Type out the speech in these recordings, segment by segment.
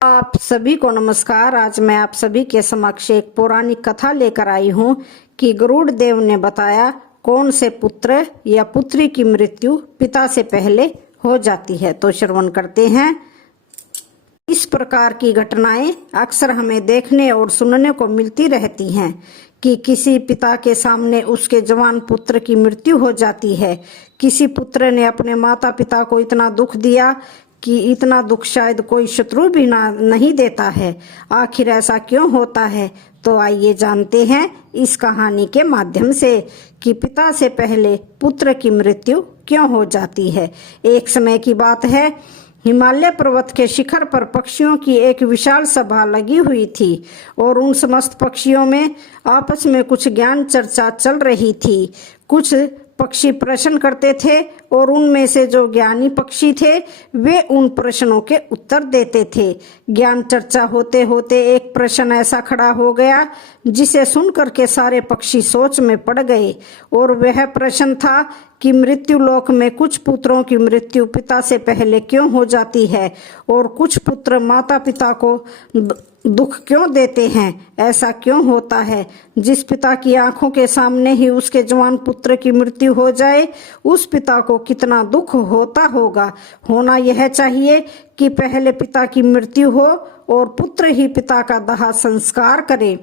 आप सभी को नमस्कार। आज मैं आप सभी के समक्ष एक पौराणिक कथा लेकर आई हूँ कि गरुड़ देव ने बताया कौन से पुत्र या पुत्री की मृत्यु पिता से पहले हो जाती है। तो श्रवण करते हैं। इस प्रकार की घटनाएं अक्सर हमें देखने और सुनने को मिलती रहती हैं कि किसी पिता के सामने उसके जवान पुत्र की मृत्यु हो जाती है। किसी पुत्र ने अपने माता पिता को इतना दुख दिया कि इतना दुख शायद कोई शत्रु भी नहीं देता है। आखिर ऐसा क्यों होता है? तो आइए जानते हैं इस कहानी के माध्यम से कि पिता से पहले पुत्र की मृत्यु क्यों हो जाती है। एक समय की बात है, हिमालय पर्वत के शिखर पर पक्षियों की एक विशाल सभा लगी हुई थी और उन समस्त पक्षियों में आपस में कुछ ज्ञान चर्चा चल रही थी। कुछ पक्षी प्रश्न करते थे और उनमें से जो ज्ञानी पक्षी थे वे उन प्रश्नों के उत्तर देते थे। ज्ञान चर्चा होते होते एक प्रश्न ऐसा खड़ा हो गया जिसे सुनकर के सारे पक्षी सोच में पड़ गए और वह प्रश्न था कि मृत्यु लोक में कुछ पुत्रों की मृत्यु पिता से पहले क्यों हो जाती है और कुछ पुत्र माता पिता को दुख क्यों देते हैं। ऐसा क्यों होता है? जिस पिता की आंखों के सामने ही उसके जवान पुत्र की मृत्यु हो जाए उस पिता को कितना दुख होता होगा। होना यह चाहिए कि पहले पिता की मृत्यु हो और पुत्र ही पिता का दाह संस्कार करे,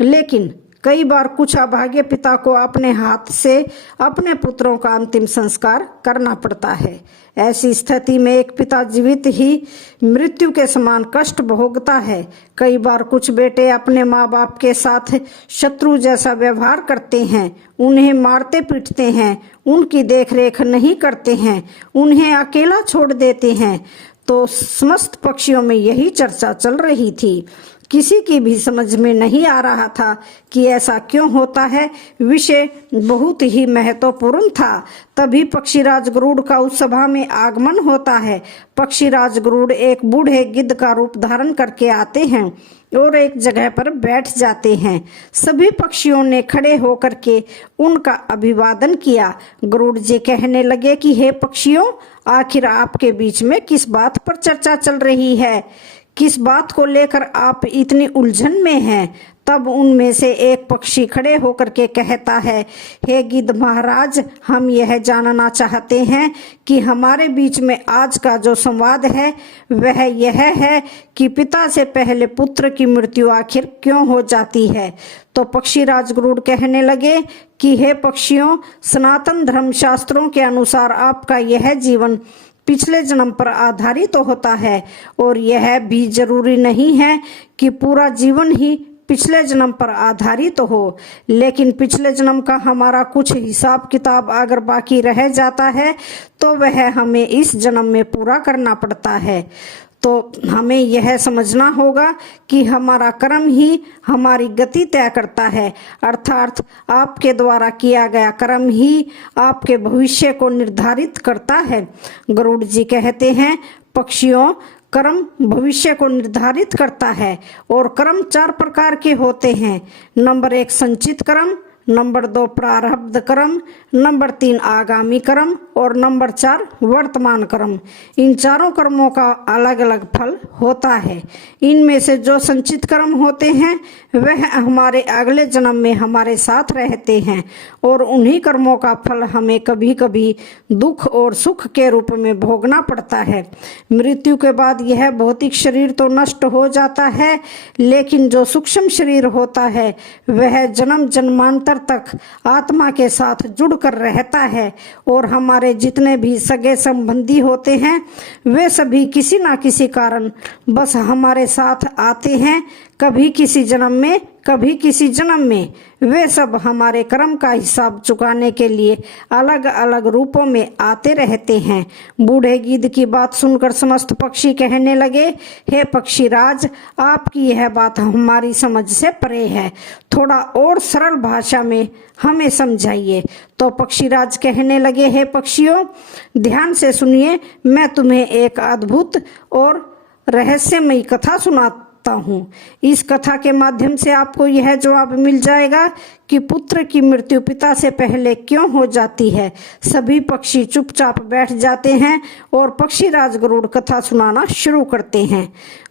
लेकिन कई बार कुछ अभागे पिता को अपने हाथ से अपने पुत्रों का अंतिम संस्कार करना पड़ता है। ऐसी स्थिति में एक पिता जीवित ही मृत्यु के समान कष्ट भोगता है। कई बार कुछ बेटे अपने माँ बाप के साथ शत्रु जैसा व्यवहार करते हैं, उन्हें मारते पीटते हैं, उनकी देखरेख नहीं करते हैं, उन्हें अकेला छोड़ देते हैं। तो समस्त पक्षियों में यही चर्चा चल रही थी। किसी की भी समझ में नहीं आ रहा था कि ऐसा क्यों होता है। विषय बहुत ही महत्वपूर्ण था। तभी पक्षीराज गरुड़ का उस सभा में आगमन होता है। पक्षीराज गरुड़ एक बूढ़े गिद्ध का रूप धारण करके आते हैं और एक जगह पर बैठ जाते हैं। सभी पक्षियों ने खड़े होकर के उनका अभिवादन किया। गरुड़ जी कहने लगे कि हे पक्षियों, आखिर आपके बीच में किस बात पर चर्चा चल रही है? किस बात को लेकर आप इतनी उलझन में हैं? तब उनमें से एक पक्षी खड़े होकर के कहता है, हे गिद्ध महाराज, हम यह जानना चाहते हैं कि हमारे बीच में आज का जो संवाद है वह यह है कि पिता से पहले पुत्र की मृत्यु आखिर क्यों हो जाती है। तो पक्षीराज गरुड़ कहने लगे कि हे पक्षियों, सनातन धर्म शास्त्रों के अनुसार आपका यह जीवन पिछले जन्म पर आधारित तो होता है और यह भी जरूरी नहीं है कि पूरा जीवन ही पिछले जन्म पर आधारित हो, लेकिन पिछले जन्म का हमारा कुछ हिसाब किताब अगर बाकी रह जाता है तो वह हमें इस जन्म में पूरा करना पड़ता है। तो हमें यह समझना होगा कि हमारा कर्म ही हमारी गति तय करता है, अर्थात आपके द्वारा किया गया कर्म ही आपके भविष्य को निर्धारित करता है। गरुड़ जी कहते हैं, पक्षियों, कर्म भविष्य को निर्धारित करता है और कर्म 4 प्रकार के होते हैं। नंबर 1 संचित कर्म, नंबर 2 प्रारब्ध कर्म, नंबर 3 आगामी कर्म और नंबर 4 वर्तमान कर्म। इन चारों कर्मों का अलग अलग फल होता है। इनमें से जो संचित कर्म होते हैं वह हमारे अगले जन्म में हमारे साथ रहते हैं और उन्हीं कर्मों का फल हमें कभी कभी दुख और सुख के रूप में भोगना पड़ता है। मृत्यु के बाद यह भौतिक शरीर तो नष्ट हो जाता है, लेकिन जो सूक्ष्म शरीर होता है वह जन्म जन्मांतर तक आत्मा के साथ जुड़कर रहता है और हमारे जितने भी सगे संबंधी होते हैं वे सभी किसी ना किसी कारण बस हमारे साथ आते हैं, कभी किसी जन्म में, कभी किसी जन्म में। वे सब हमारे कर्म का हिसाब चुकाने के लिए अलग अलग रूपों में आते रहते हैं। बूढ़े गिद्ध की बात सुनकर समस्त पक्षी कहने लगे, हे पक्षीराज, आपकी यह बात हमारी समझ से परे है, थोड़ा और सरल भाषा में हमें समझाइए। तो पक्षीराज कहने लगे, हे पक्षियों, ध्यान से सुनिए, मैं तुम्हें एक अद्भुत और रहस्यमयी कथा सकता हूँ। इस कथा के माध्यम से आपको यह जवाब मिल जाएगा कि पुत्र की मृत्यु पिता से पहले क्यों हो जाती है। सभी पक्षी चुपचाप बैठ जाते हैं और पक्षीराज गरुड़ कथा सुनाना शुरू करते हैं।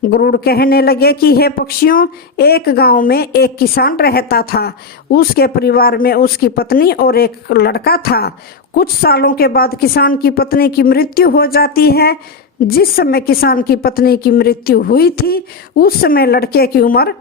गरुड़ कहने लगे कि हे पक्षियों, एक गांव में एक किसान रहता था। उसके परिवार में उसकी पत्नी और एक लड़का था। कुछ सालों के बाद किसान की पत्नी की मृत्यु हो जाती है। जिस समय किसान की पत्नी की मृत्यु हुई थी उस समय लड़के की उम्र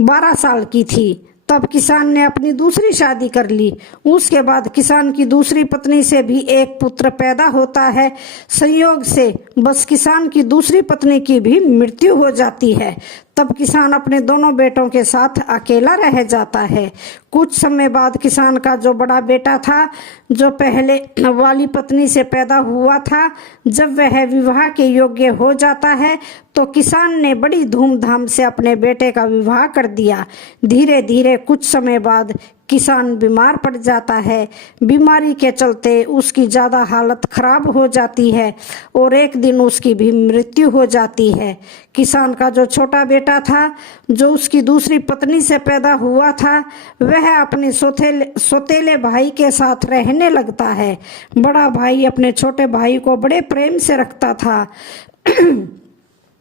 12 साल की थी। तब किसान ने अपनी दूसरी शादी कर ली। उसके बाद किसान की दूसरी पत्नी से भी एक पुत्र पैदा होता है। संयोग से बस किसान की दूसरी पत्नी की भी मृत्यु हो जाती है। तब किसान अपने दोनों बेटों के साथ अकेला रह जाता है। कुछ समय बाद किसान का जो बड़ा बेटा था, जो पहले वाली पत्नी से पैदा हुआ था, जब वह विवाह के योग्य हो जाता है तो किसान ने बड़ी धूमधाम से अपने बेटे का विवाह कर दिया। धीरे धीरे कुछ समय बाद किसान बीमार पड़ जाता है। बीमारी के चलते उसकी ज़्यादा हालत खराब हो जाती है और एक दिन उसकी भी मृत्यु हो जाती है। किसान का जो छोटा बेटा था, जो उसकी दूसरी पत्नी से पैदा हुआ था, वह अपने सौतेले भाई के साथ रहने लगता है। बड़ा भाई अपने छोटे भाई को बड़े प्रेम से रखता था।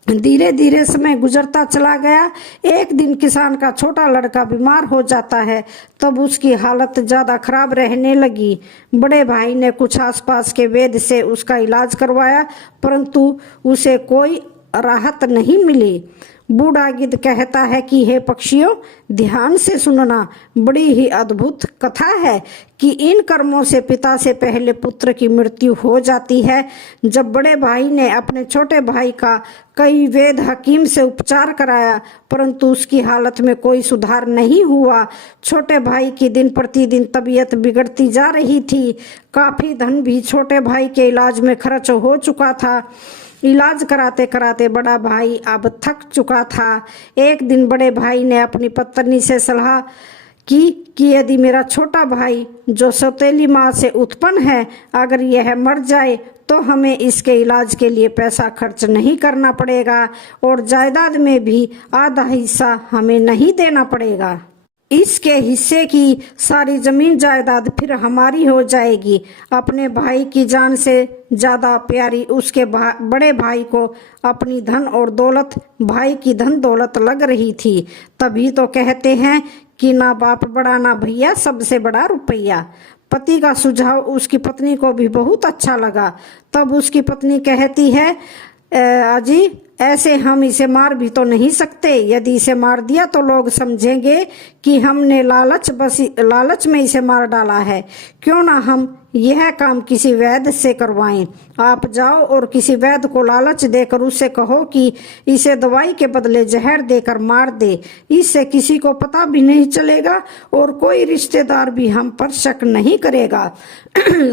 धीरे धीरे समय गुजरता चला गया। एक दिन किसान का छोटा लड़का बीमार हो जाता है। तब उसकी हालत ज़्यादा खराब रहने लगी। बड़े भाई ने कुछ आसपास के वैद्य से उसका इलाज करवाया, परंतु उसे कोई राहत नहीं मिली। बूढ़ा गिद्ध कहता है कि हे पक्षियों, ध्यान से सुनना, बड़ी ही अद्भुत कथा है कि इन कर्मों से पिता से पहले पुत्र की मृत्यु हो जाती है। जब बड़े भाई ने अपने छोटे भाई का कई वैद्य हकीम से उपचार कराया, परंतु उसकी हालत में कोई सुधार नहीं हुआ। छोटे भाई की दिन प्रतिदिन तबीयत बिगड़ती जा रही थी। काफी धन भी छोटे भाई के इलाज में खर्च हो चुका था। इलाज कराते कराते बड़ा भाई अब थक चुका था। एक दिन बड़े भाई ने अपनी पत्नी से सलाह की कि यदि मेरा छोटा भाई, जो सौतेली माँ से उत्पन्न है, अगर यह मर जाए तो हमें इसके इलाज के लिए पैसा खर्च नहीं करना पड़ेगा और जायदाद में भी आधा हिस्सा हमें नहीं देना पड़ेगा। इसके हिस्से की सारी जमीन जायदाद फिर हमारी हो जाएगी। अपने भाई की जान से ज्यादा प्यारी उसके बड़े भाई को अपनी धन और दौलत, भाई की धन दौलत लग रही थी। तभी तो कहते हैं कि ना बाप बड़ा ना भैया, सबसे बड़ा रुपया। पति का सुझाव उसकी पत्नी को भी बहुत अच्छा लगा। तब उसकी पत्नी कहती है, अजी ऐसे हम इसे मार भी तो नहीं सकते। यदि इसे मार दिया तो लोग समझेंगे कि हमने लालच में इसे मार डाला है। क्यों ना हम यह काम किसी वैद्य से करवाएं। आप जाओ और किसी वैद्य को लालच देकर उससे कहो कि इसे दवाई के बदले जहर देकर मार दे। इससे किसी को पता भी नहीं चलेगा और कोई रिश्तेदार भी हम पर शक नहीं करेगा।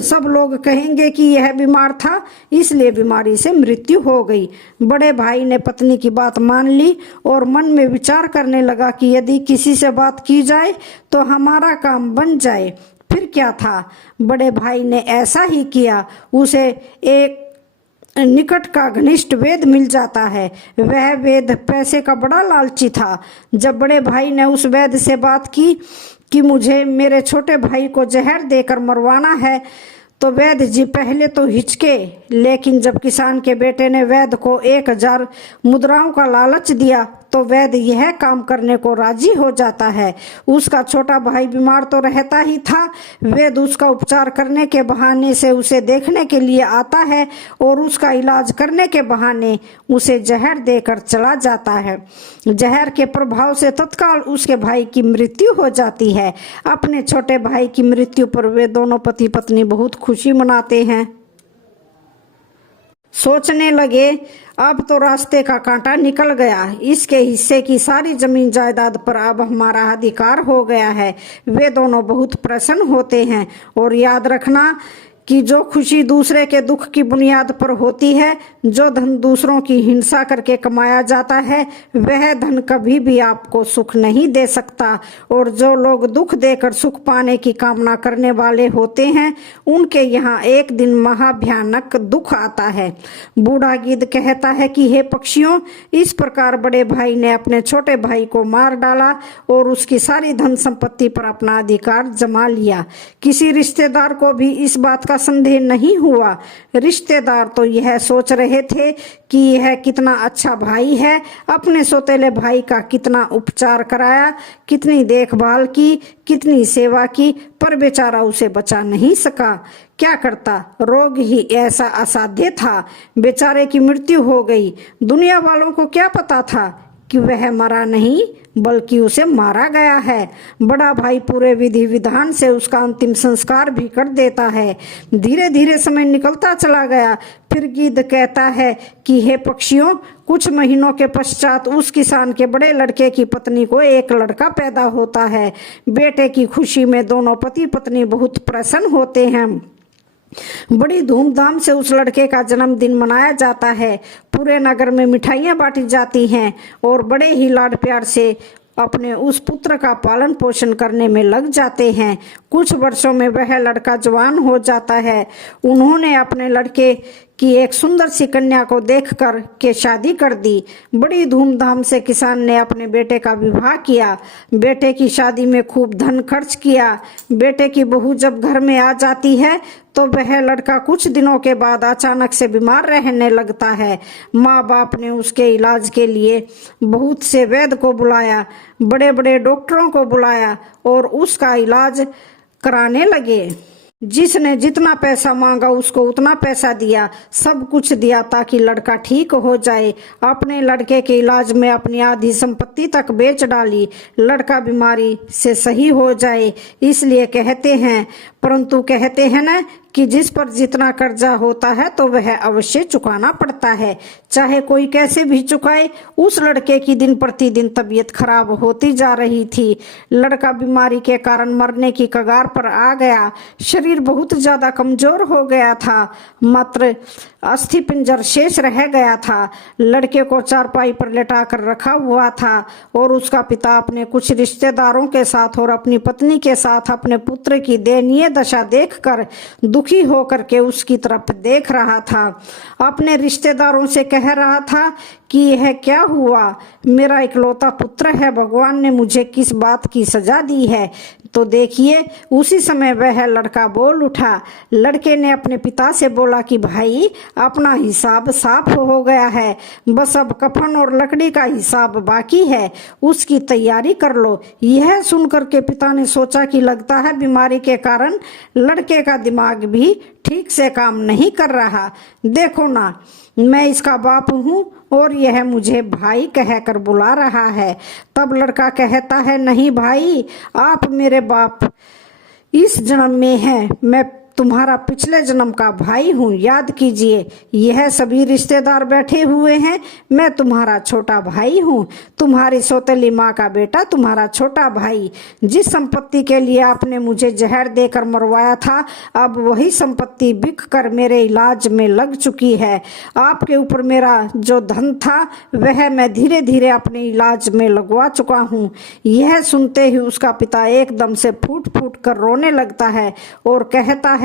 सब लोग कहेंगे कि यह बीमार था, इसलिए बीमारी से मृत्यु हो गई। बड़े भाई ने पत्नी की बात मान ली और मन में विचार करने लगा कि यदि किसी से बात की जाए तो हमारा काम बन जाए। फिर क्या था, बड़े भाई ने ऐसा ही किया। उसे एक निकट का घनिष्ठ वेद मिल जाता है। वह वेद पैसे का बड़ा लालची था। जब बड़े भाई ने उस वेद से बात की कि मुझे मेरे छोटे भाई को जहर देकर मरवाना है, तो वैद्य जी पहले तो हिचके, लेकिन जब किसान के बेटे ने वैद्य को 1000 मुद्राओं का लालच दिया तो वैद्य यह काम करने को राजी हो जाता है। उसका छोटा भाई बीमार तो रहता ही था, वैद्य उसका उपचार करने के बहाने से उसे देखने के लिए आता है और उसका इलाज करने के बहाने उसे जहर देकर चला जाता है। जहर के प्रभाव से तत्काल उसके भाई की मृत्यु हो जाती है। अपने छोटे भाई की मृत्यु पर वे दोनों पति पत्नी बहुत खुशी मनाते हैं। सोचने लगे, अब तो रास्ते का कांटा निकल गया। इसके हिस्से की सारी जमीन जायदाद पर अब हमारा अधिकार हो गया है। वे दोनों बहुत प्रसन्न होते हैं। और याद रखना, कि जो खुशी दूसरे के दुख की बुनियाद पर होती है, जो धन दूसरों की हिंसा करके कमाया जाता है, वह धन कभी भी आपको सुख नहीं दे सकता। और जो लोग दुख देकर सुख पाने की कामना करने वाले होते हैं, उनके यहाँ एक दिन महाभयानक दुख आता है। बूढ़ा गिद्ध कहता है कि हे पक्षियों, इस प्रकार बड़े भाई ने अपने छोटे भाई को मार डाला और उसकी सारी धन संपत्ति पर अपना अधिकार जमा लिया। किसी रिश्तेदार को भी इस बात का संदेह नहीं हुआ। रिश्तेदार तो यह सोच रहे थे कि यह कितना अच्छा भाई है, अपने सौतेले भाई का कितना उपचार कराया, कितनी देखभाल की, कितनी सेवा की, पर बेचारा उसे बचा नहीं सका। क्या करता, रोग ही ऐसा असाध्य था, बेचारे की मृत्यु हो गई। दुनिया वालों को क्या पता था कि वह मरा नहीं बल्कि उसे मारा गया है। बड़ा भाई पूरे विधि विधान से उसका अंतिम संस्कार भी कर देता है। धीरे धीरे समय निकलता चला गया। फिर गिद्ध कहता है कि हे पक्षियों, कुछ महीनों के पश्चात उस किसान के बड़े लड़के की पत्नी को एक लड़का पैदा होता है। बेटे की खुशी में दोनों पति पत्नी बहुत प्रसन्न होते हैं। बड़ी धूमधाम से उस लड़के का जन्मदिन मनाया जाता है। पूरे नगर में मिठाइयाँ बांटी जाती हैं और बड़े ही लाड प्यार से अपने उस पुत्र का पालन पोषण करने में लग जाते हैं। कुछ वर्षों में वह लड़का जवान हो जाता है। उन्होंने अपने लड़के की एक सुंदर सी कन्या को देखकर के शादी कर दी। बड़ी धूमधाम से किसान ने अपने बेटे का विवाह किया। बेटे की शादी में खूब धन खर्च किया। बेटे की बहू जब घर में आ जाती है तो वह लड़का कुछ दिनों के बाद अचानक से बीमार रहने लगता है। माँ बाप ने उसके इलाज के लिए बहुत से वैद्य को बुलाया, बड़े बड़े डॉक्टरों को बुलाया और उसका इलाज कराने लगे। जिसने जितना पैसा मांगा उसको उतना पैसा दिया, सब कुछ दिया ताकि लड़का ठीक हो जाए। अपने लड़के के इलाज में अपनी आधी संपत्ति तक बेच डाली, लड़का बीमारी से सही हो जाए। इसलिए कहते हैं, परंतु कहते हैं ना कि जिस पर जितना कर्जा होता है तो वह अवश्य चुकाना पड़ता है, चाहे कोई कैसे भी चुकाए। उस लड़के की दिन प्रतिदिन तबीयत खराब होती जा रही थी। लड़का बीमारी के कारण मरने की कगार पर आ गया। शरीर बहुत ज्यादा कमजोर हो गया था, मात्र अस्थि पिंजर शेष रह गया था। लड़के को चारपाई पर लेटाकर रखा हुआ था और उसका पिता अपने कुछ रिश्तेदारों के साथ और अपनी पत्नी के साथ अपने पुत्र की दयनीय दशा देखकर दुखी होकर के उसकी तरफ देख रहा था। अपने रिश्तेदारों से कह रहा था कि यह क्या हुआ, मेरा इकलौता पुत्र है, भगवान ने मुझे किस बात की सजा दी है। तो देखिए, उसी समय वह लड़का बोल उठा। लड़के ने अपने पिता से बोला कि भाई, अपना हिसाब साफ हो गया है, बस अब कफन और लकड़ी का हिसाब बाकी है, उसकी तैयारी कर लो। यह सुनकर के पिता ने सोचा कि लगता है बीमारी के कारण लड़के का दिमाग भी ठीक से काम नहीं कर रहा। देखो ना, मैं इसका बाप हूँ और यह मुझे भाई कहकर बुला रहा है। तब लड़का कहता है, नहीं भाई, आप मेरे बाप इस जन्म में हैं, मैं तुम्हारा पिछले जन्म का भाई हूँ। याद कीजिए, यह सभी रिश्तेदार बैठे हुए हैं, मैं तुम्हारा छोटा भाई हूँ, तुम्हारी सौतेली माँ का बेटा, तुम्हारा छोटा भाई। जिस संपत्ति के लिए आपने मुझे जहर देकर मरवाया था, अब वही संपत्ति बिक कर मेरे इलाज में लग चुकी है। आपके ऊपर मेरा जो धन था वह मैं धीरे धीरे अपने इलाज में लगवा चुका हूँ। यह सुनते ही उसका पिता एकदम से फूट फूट कर रोने लगता है और कहता है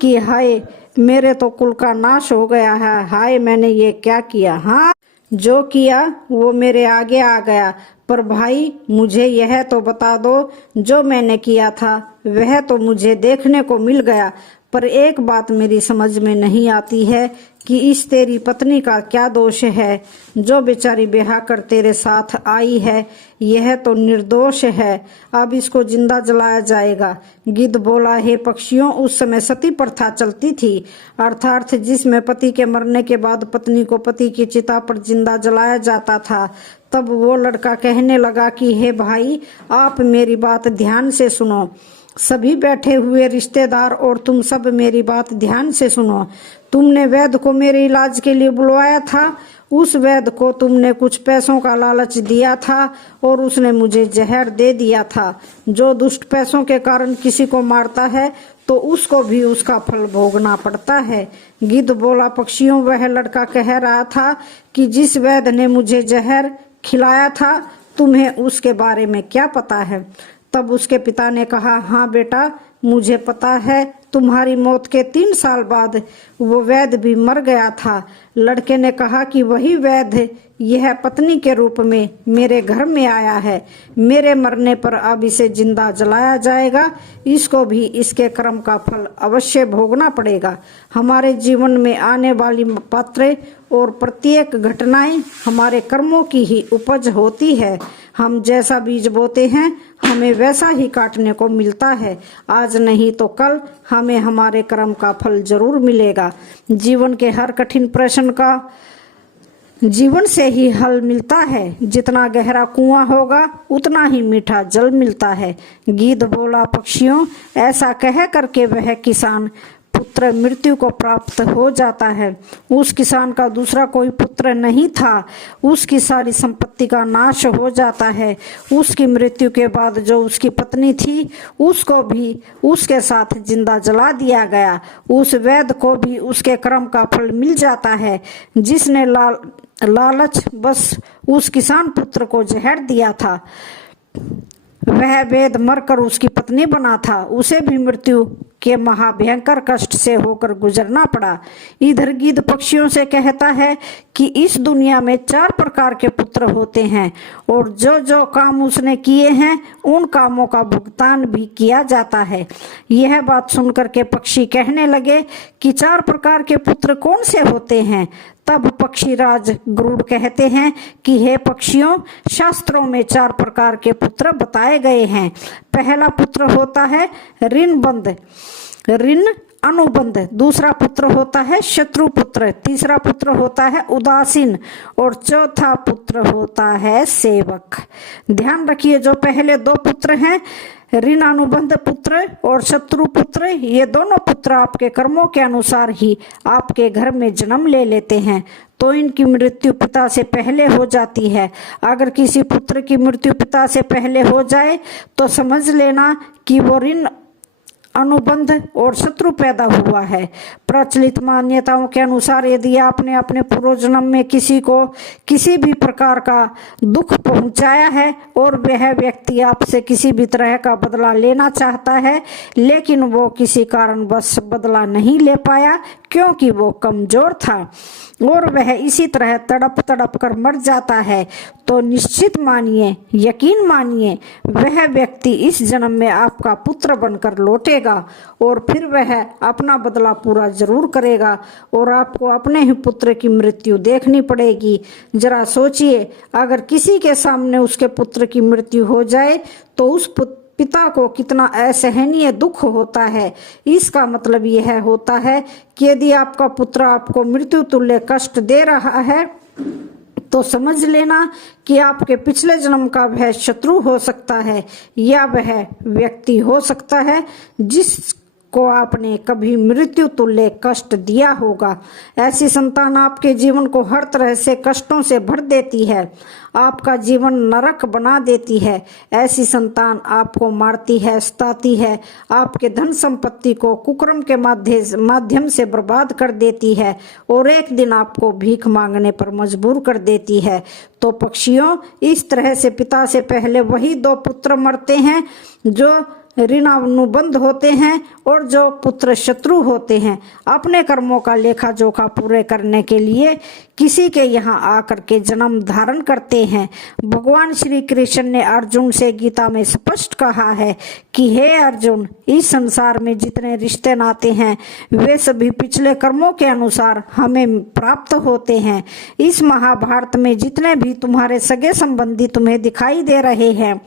कि हाय, मेरे तो कुल का नाश हो गया है, हाय मैंने ये क्या किया। हाँ, जो किया वो मेरे आगे आ गया, पर भाई मुझे यह तो बता दो, जो मैंने किया था वह तो मुझे देखने को मिल गया, पर एक बात मेरी समझ में नहीं आती है कि इस तेरी पत्नी का क्या दोष है, जो बेचारी ब्याह कर तेरे साथ आई है, यह तो निर्दोष है, अब इसको जिंदा जलाया जाएगा। गिद्ध बोला, हे पक्षियों, उस समय सती प्रथा चलती थी, अर्थात जिसमें पति के मरने के बाद पत्नी को पति की चिता पर जिंदा जलाया जाता था। तब वो लड़का कहने लगा कि हे भाई, आप मेरी बात ध्यान से सुनो, सभी बैठे हुए रिश्तेदार और तुम सब मेरी बात ध्यान से सुनो। तुमने वैद्य को मेरे इलाज के लिए बुलवाया था उस वैद्य को तुमने कुछ पैसों का लालच दिया था और उसने मुझे जहर दे दिया था। जो दुष्ट पैसों के कारण किसी को मारता है तो उसको भी उसका फल भोगना पड़ता है। गिद्ध बोला, पक्षियों, वह लड़का कह रहा था कि जिस वैद्य ने मुझे जहर खिलाया था, तुम्हें उसके बारे में क्या पता है? तब उसके पिता ने कहा, हाँ बेटा, मुझे पता है। तुम्हारी मौत के 3 साल बाद वो वैद्य भी मर गया था। लड़के ने कहा कि वही वैद्य यह पत्नी के रूप में मेरे घर में आया है। मेरे मरने पर अब इसे जिंदा जलाया जाएगा। इसको भी इसके कर्म का फल अवश्य भोगना पड़ेगा। हमारे जीवन में आने वाली पात्रें और प्रत्येक घटनाएं हमारे कर्मों की ही उपज होती है। हम जैसा बीज बोते हैं हमें वैसा ही काटने को मिलता है। आज नहीं तो कल हमें हमारे कर्म का फल जरूर मिलेगा। जीवन के हर कठिन प्रश्न का जीवन से ही हल मिलता है। जितना गहरा कुआं होगा उतना ही मीठा जल मिलता है। गिद्ध बोला, पक्षियों, ऐसा कह करके वह किसान पुत्र मृत्यु को प्राप्त हो जाता है। उस किसान का दूसरा कोई पुत्र नहीं था। उसकी सारी संपत्ति का नाश हो जाता है। उसकी मृत्यु के बाद जो उसकी पत्नी थी उसको भी उसके साथ जिंदा जला दिया गया। उस वैद्य को भी उसके कर्म का फल मिल जाता है। जिसने लालच बस उस किसान पुत्र को जहर दिया था, वह वैद्य मरकर उसकी पत्नी बना था। उसे भी मृत्यु के महाभयंकर कष्ट से होकर गुजरना पड़ा। इधर गिद्ध पक्षियों से कहता है कि इस दुनिया में 4 प्रकार के पुत्र होते हैं और जो जो काम उसने किए हैं उन कामों का भुगतान भी किया जाता है। यह बात सुनकर के पक्षी कहने लगे कि 4 प्रकार के पुत्र कौन से होते हैं? तब पक्षीराज गरुड़ कहते हैं कि हे पक्षियों, शास्त्रों में 4 प्रकार के पुत्र बताए गए हैं। पहला पुत्र होता है ऋण अनुबंध, दूसरा पुत्र होता है शत्रु पुत्र, तीसरा पुत्र होता है उदासीन और चौथा पुत्र होता है सेवक। ध्यान रखिए, जो पहले 2 पुत्र हैं, ऋण अनुबंध पुत्र और शत्रु पुत्र, ये दोनों पुत्र आपके कर्मों के अनुसार ही आपके घर में जन्म ले लेते हैं, तो इनकी मृत्यु पिता से पहले हो जाती है। अगर किसी पुत्र की मृत्यु पिता से पहले हो जाए तो समझ लेना कि वो ऋण अनुबंध और शत्रु पैदा हुआ है। प्रचलित मान्यताओं के अनुसार यदि आपने अपने पूर्व जन्म में किसी को किसी भी प्रकार का दुख पहुंचाया है और वह व्यक्ति आपसे किसी भी तरह का बदला लेना चाहता है, लेकिन वो किसी कारणवश बदला नहीं ले पाया क्योंकि वो कमजोर था और वह इसी तरह तड़प तड़प कर मर जाता है, तो निश्चित मानिए, यकीन मानिए, वह व्यक्ति इस जन्म में आपका पुत्र बनकर लौटेगा और फिर वह अपना बदला पूरा जरूर करेगा और आपको अपने ही पुत्र की मृत्यु देखनी पड़ेगी। जरा सोचिए, अगर किसी के सामने उसके पुत्र की मृत्यु हो जाए तो उस पिता को कितना असहनीय दुख होता है। इसका मतलब यह होता है कि यदि आपका पुत्र आपको मृत्यु तुल्य कष्ट दे रहा है तो समझ लेना कि आपके पिछले जन्म का वह शत्रु हो सकता है या वह व्यक्ति हो सकता है जिसको आपने कभी मृत्यु तुल्य कष्ट दिया होगा। ऐसी संतान आपके जीवन को हर तरह से कष्टों से भर देती है, आपका जीवन नरक बना देती है। ऐसी संतान आपको मारती है, सताती है, आपके धन संपत्ति को कुकर्म के माध्यम से बर्बाद कर देती है और एक दिन आपको भीख मांगने पर मजबूर कर देती है। तो पक्षियों, इस तरह से पिता से पहले वही 2 पुत्र मरते हैं जो ऋणानुबंध होते हैं और जो पुत्र शत्रु होते हैं। अपने कर्मों का लेखा जोखा पूरे करने के लिए किसी के यहाँ आकर के जन्म धारण करते हैं। भगवान श्री कृष्ण ने अर्जुन से गीता में स्पष्ट कहा है कि हे अर्जुन, इस संसार में जितने रिश्ते नाते हैं वे सभी पिछले कर्मों के अनुसार हमें प्राप्त होते हैं। इस महाभारत में जितने भी तुम्हारे सगे संबंधी तुम्हें दिखाई दे रहे हैं,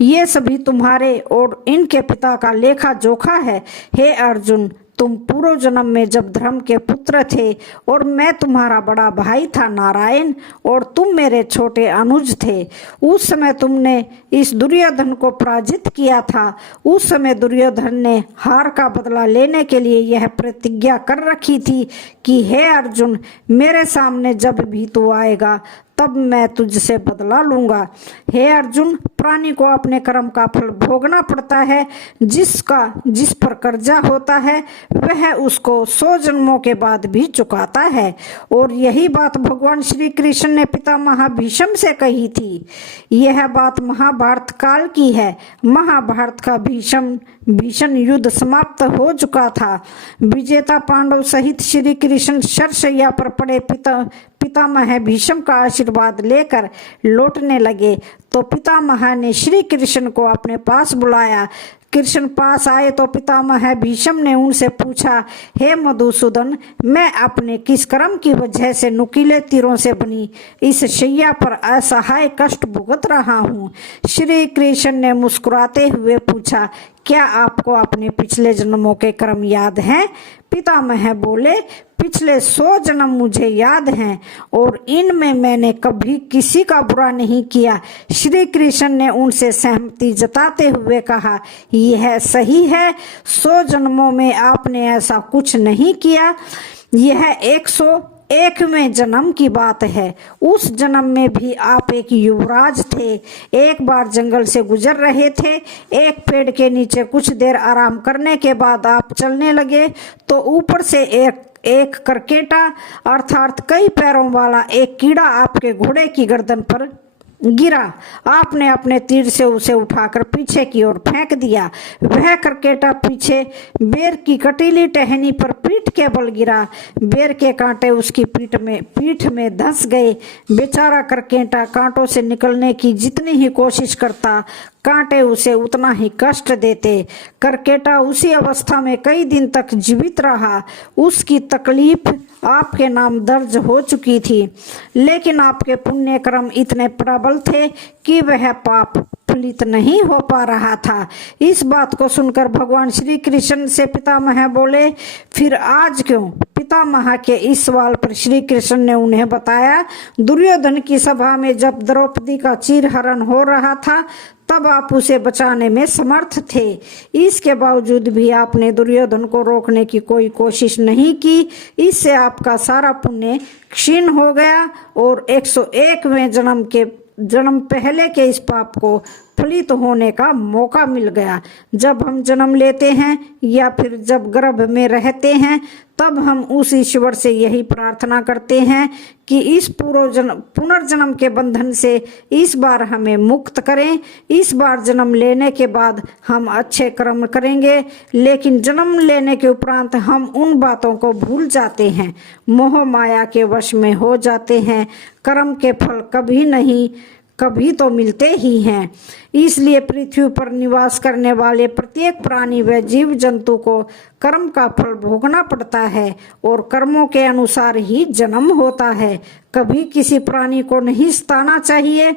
ये सभी तुम्हारे और इनके पिता का लेखा जोखा है। हे अर्जुन, तुम पूर्व जन्म में जब धर्म के पुत्र थे और मैं तुम्हारा बड़ा भाई था नारायण और तुम मेरे छोटे अनुज थे, उस समय तुमने इस दुर्योधन को पराजित किया था। उस समय दुर्योधन ने हार का बदला लेने के लिए यह प्रतिज्ञा कर रखी थी कि हे अर्जुन, मेरे सामने जब भी तू आएगा तब मैं तुझसे बदला लूंगा। हे अर्जुन, प्राणी को अपने कर्म का फल भोगना पड़ता है। जिस पर कर्जा होता है वह उसको 100 जन्मों के बाद भी चुकाता है। और यही बात भगवान श्री कृष्ण ने पितामह भीष्म से कही थी। यह बात महाभारत काल की है। महाभारत का भीषण युद्ध समाप्त हो चुका था। विजेता पांडव सहित श्री कृष्ण शरशैया पर पड़े पितामह भीष्म का आशीर्वाद लेकर लौटने लगे तो पितामह ने श्री कृष्ण को अपने पास बुलाया। कृष्ण पास आए तो पितामह भीष्म ने उनसे पूछा, हे मधुसूदन, मैं अपने किस कर्म की वजह से नुकीले तीरों से बनी इस शैया पर असहाय कष्ट भुगत रहा हूँ। श्री कृष्ण ने मुस्कुराते हुए पूछा, क्या आपको अपने पिछले जन्मों के कर्म याद हैं? पितामह बोले, पिछले 100 जन्म मुझे याद हैं और इनमें मैंने कभी किसी का बुरा नहीं किया। श्री कृष्ण ने उनसे सहमति जताते हुए कहा, यह सही है, 100 जन्मों में आपने ऐसा कुछ नहीं किया। यह 101वें जन्म की बात है। उस जन्म में भी आप एक युवराज थे। एक बार जंगल से गुजर रहे थे। एक पेड़ के नीचे कुछ देर आराम करने के बाद आप चलने लगे तो ऊपर से एक करकेटा अर्थात कई पैरों वाला एक कीड़ा आपके घोड़े की गर्दन पर गिरा। आपने अपने तीर से उसे उठाकर पीछे की ओर फेंक दिया। वह करकेटा पीछे बेर की कटीली टहनी पर पीठ के बल गिरा। बेर के कांटे उसकी पीठ में धंस गए। बेचारा करकेटा कांटों से निकलने की जितनी ही कोशिश करता, कांटे उसे उतना ही कष्ट देते। करकेटा उसी अवस्था में कई दिन तक जीवित रहा। उसकी तकलीफ आपके नाम दर्ज हो चुकी थी, लेकिन आपके पुण्य कर्म इतने प्रबल थे कि वह पाप फलित नहीं हो पा रहा था। इस बात को सुनकर भगवान श्री कृष्ण से पितामह बोले, फिर आज क्यों? पितामह के इस सवाल पर श्री कृष्ण ने उन्हें बताया, दुर्योधन की सभा में जब द्रौपदी का चीरहरण हो रहा था तब आप उसे बचाने में समर्थ थे। इसके बावजूद भी आपने दुर्योधन को रोकने की कोई कोशिश नहीं की। इससे आपका सारा पुण्य क्षीण हो गया और 101वें जन्म पहले के इस पाप को फलित होने का मौका मिल गया। जब हम जन्म लेते हैं या फिर जब गर्भ में रहते हैं तब हम उस ईश्वर से यही प्रार्थना करते हैं कि इस पुनर्जन्म के बंधन से इस बार हमें मुक्त करें। इस बार जन्म लेने के बाद हम अच्छे कर्म करेंगे, लेकिन जन्म लेने के उपरांत हम उन बातों को भूल जाते हैं, मोह माया के वश में हो जाते हैं। कर्म के फल कभी तो मिलते ही हैं। इसलिए पृथ्वी पर निवास करने वाले प्रत्येक प्राणी व जीव जंतु को कर्म का फल भोगना पड़ता है और कर्मों के अनुसार ही जन्म होता है। कभी किसी प्राणी को नहीं सताना चाहिए,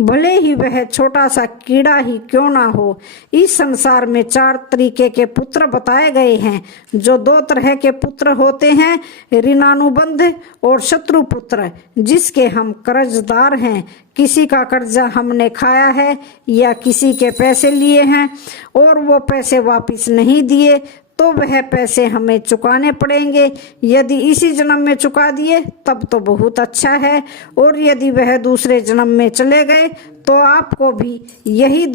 भले ही वह छोटा सा कीड़ा ही क्यों ना हो। इस संसार में 4 तरीके के पुत्र बताए गए हैं। जो 2 तरह के पुत्र होते हैं, ऋणानुबंध और शत्रु पुत्र, जिसके हम कर्जदार हैं। किसी का कर्जा हमने खाया है या किसी के पैसे लिए हैं और वो पैसे वापस नहीं दिए तो वह पैसे हमें चुकाने पड़ेंगे। यदि इसी जन्म में चुका दिए तब तो बहुत अच्छा है, और यदि वह दूसरे जन्म में चले गए तो आपको भी यही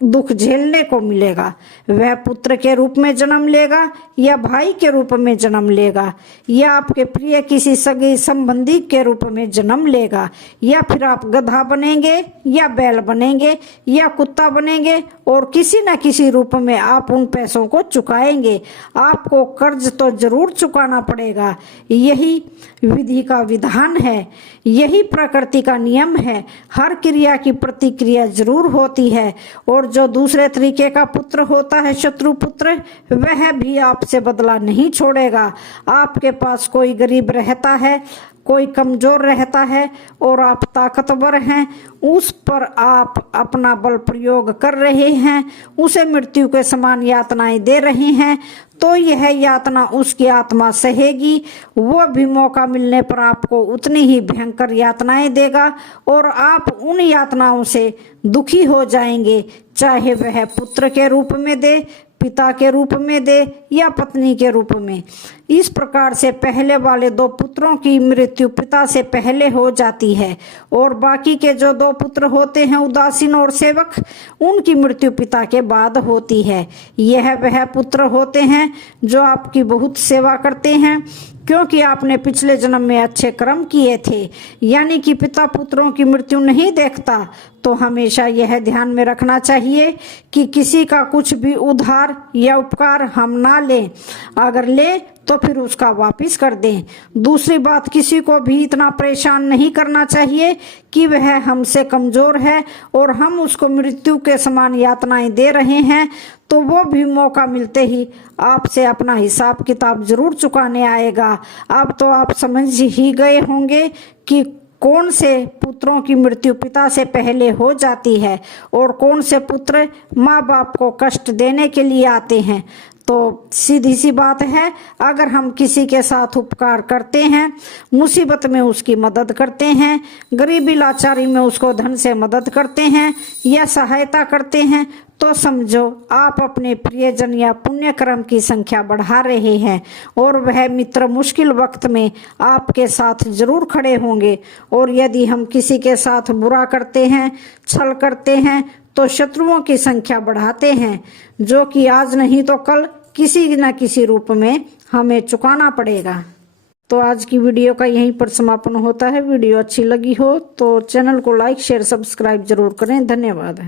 दुख झेलने को मिलेगा। वह पुत्र के रूप में जन्म लेगा या भाई के रूप में जन्म लेगा या आपके प्रिय किसी सगे संबंधी के रूप में जन्म लेगा, या फिर आप गधा बनेंगे या बैल बनेंगे या कुत्ता बनेंगे और किसी न किसी रूप में आप उन पैसों को चुकाएंगे। आपको कर्ज तो जरूर चुकाना पड़ेगा। यही विधि का विधान है, यही प्रकृति का नियम है। हर क्रिया की प्रतिक्रिया जरूर होती है। और जो दूसरे तरीके का पुत्र होता है, शत्रु पुत्र, वह भी आपसे बदला नहीं छोड़ेगा। आपके पास कोई गरीब रहता है, कोई कमजोर रहता है और आप ताकतवर हैं, उस पर आप अपना बल प्रयोग कर रहे हैं, उसे मृत्यु के समान यातनाएं दे रहे हैं, तो यह यातना उसकी आत्मा सहेगी। वह भी मौका मिलने पर आपको उतनी ही भयंकर यातनाएं देगा और आप उन यातनाओं से दुखी हो जाएंगे, चाहे वह पुत्र के रूप में दे, पिता के रूप में दे या पत्नी के रूप में। इस प्रकार से पहले वाले 2 पुत्रों की मृत्यु पिता से पहले हो जाती है और बाकी के जो 2 पुत्र होते हैं, उदासीन और सेवक, उनकी मृत्यु पिता के बाद होती है। यह वह पुत्र होते हैं जो आपकी बहुत सेवा करते हैं, क्योंकि आपने पिछले जन्म में अच्छे कर्म किए थे। यानी कि पिता पुत्रों की मृत्यु नहीं देखता। तो हमेशा यह ध्यान में रखना चाहिए कि किसी का कुछ भी उधार या उपकार हम ना लें, अगर लें तो फिर उसका वापिस कर दें। दूसरी बात, किसी को भी इतना परेशान नहीं करना चाहिए कि वह हमसे कमजोर है और हम उसको मृत्यु के समान यातनाएं दे रहे हैं, तो वो भी मौका मिलते ही आपसे अपना हिसाब किताब जरूर चुकाने आएगा। अब तो आप समझ ही गए होंगे कि कौन से पुत्रों की मृत्यु पिता से पहले हो जाती है और कौन से पुत्र माँ बाप को कष्ट देने के लिए आते हैं। तो सीधी सी बात है, अगर हम किसी के साथ उपकार करते हैं, मुसीबत में उसकी मदद करते हैं, गरीबी लाचारी में उसको धन से मदद करते हैं या सहायता करते हैं, तो समझो आप अपने प्रियजन या पुण्य कर्म की संख्या बढ़ा रहे हैं और वह मित्र मुश्किल वक्त में आपके साथ जरूर खड़े होंगे। और यदि हम किसी के साथ बुरा करते हैं, छल करते हैं, तो शत्रुओं की संख्या बढ़ाते हैं, जो कि आज नहीं तो कल किसी न किसी रूप में हमें चुकाना पड़ेगा। तो आज की वीडियो का यहीं पर समापन होता है। वीडियो अच्छी लगी हो तो चैनल को लाइक, शेयर, सब्सक्राइब जरूर करें। धन्यवाद।